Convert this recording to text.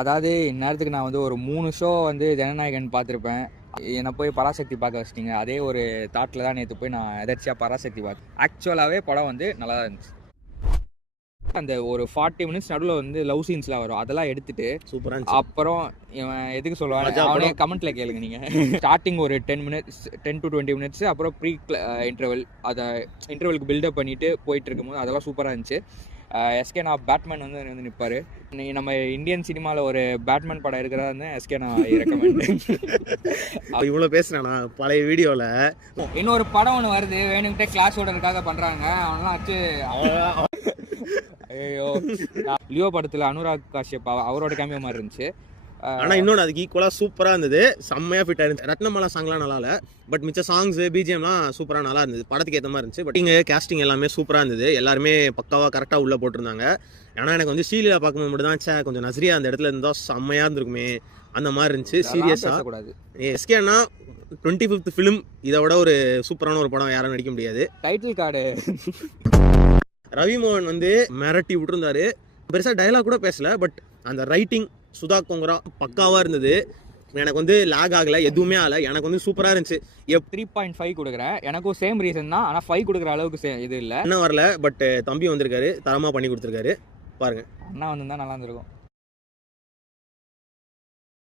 அதாவது இந்நேரத்துக்கு நான் வந்து ஒரு 3 ஷோ வந்து ஜனநாயகன் பார்த்துருப்பேன். என்னை போய் பராசக்தி பார்க்க வச்சிட்டிங்க. அதே ஒரு தாட்டில் தான் நேற்று போய் நான் எதர்ச்சியாக பராசக்தி பார்த்தேன். ஆக்சுவலாகவே படம் வந்து நல்லா தான் இருந்துச்சு. அந்த ஒரு 40 மினிட்ஸ் நடுவில் வந்து லவ் சீன்ஸ்லாம் வரும், அதெல்லாம் எடுத்துட்டு சூப்பரா அப்புறம் இவன் எதுக்கு சொல்லுவான் அவனே கமெண்ட்ல கேளுங்க நீங்கள். ஸ்டார்டிங் ஒரு 10 to 20 மினிட்ஸ், அப்புறம் ப்ரீ இன்டர்வல், அதை இன்டர்வலுக்கு பில்டப் பண்ணிட்டு போயிட்டு இருக்கும்போது அதெல்லாம் சூப்பராக இருந்துச்சு. எஸ்கே நான் பேட்மேன் வந்து நிற்பார். நம்ம இந்தியன் சினிமாவில் ஒரு பேட்மேன் படம் இருக்கிறதா வந்து எஸ்கே நான் ரெக்கமெண்ட். இவ்வளோ பேசுனானா பழைய வீடியோவில் இன்னொரு படம் ஒன்று வருது, வேணுங்கிட்டே கிளாஸ் ஓடருக்காக பண்ணுறாங்க. அவனெல்லாம் வச்சு ஐயோ, லியோ படத்தில் அனுராக் காஷ்யப் அவரோட கேமியோ மாதிரி இருந்துச்சு. ஆனால் இன்னொன்று அதுக்கு ஈக்குவலாக சூப்பராக இருந்தது, செம்மையாக ஃபிட் ஆயிருந்துச்சு. ரத்னமாலா சாங்லாம் நல்லா இல்லை, பட் மிச்ச சாங்ஸ் பிஜிஎம்லாம் சூப்பராக நல்லா இருந்தது, படத்துக்கு ஏற்ற மாதிரி இருந்துச்சு. பட் இங்கே கேஸ்டிங் எல்லாமே சூப்பராக இருந்தது, எல்லாருமே பக்காவாக கரெக்டாக உள்ளே போட்டிருந்தாங்க. ஏன்னா எனக்கு வந்து ஷீலில் பார்க்கும்போது மட்டும் தான் கொஞ்சம் நஸ்ரியா அந்த இடத்துல இருந்தால் செம்மையாக இருந்திருக்குமே அந்த மாதிரி இருந்துச்சு. சீரியஸாக கூடாது. எஸ்கேனா 25th ஃபிலிம், இதை விட ஒரு சூப்பரான ஒரு படம் யாரும் நடிக்க முடியாது. டைட்டில் கார்டு ரவி மோகன் வந்து மிரட்டி விட்டுருந்தாரு, பெருசாக டைலாக் கூட பேசல, பட் அந்த ரைட்டிங் சுதா கொங்கரா பக்காவாக இருந்தது. எனக்கு வந்து லேக் ஆகலை, எதுவுமே ஆகலை, எனக்கு வந்து சூப்பராக இருந்துச்சு. 3.5 கொடுக்குறேன். எனக்கும் சேம் ரீசன் தான், ஆனால் 5 கொடுக்குற அளவுக்கு இது இல்லை. இன்னும் வரல, பட் தம்பி வந்திருக்காரு, தரமாக பண்ணி கொடுத்துருக்காரு. பாருங்கள், அண்ணா வந்திருந்தா நல்லா இருந்திருக்கும்.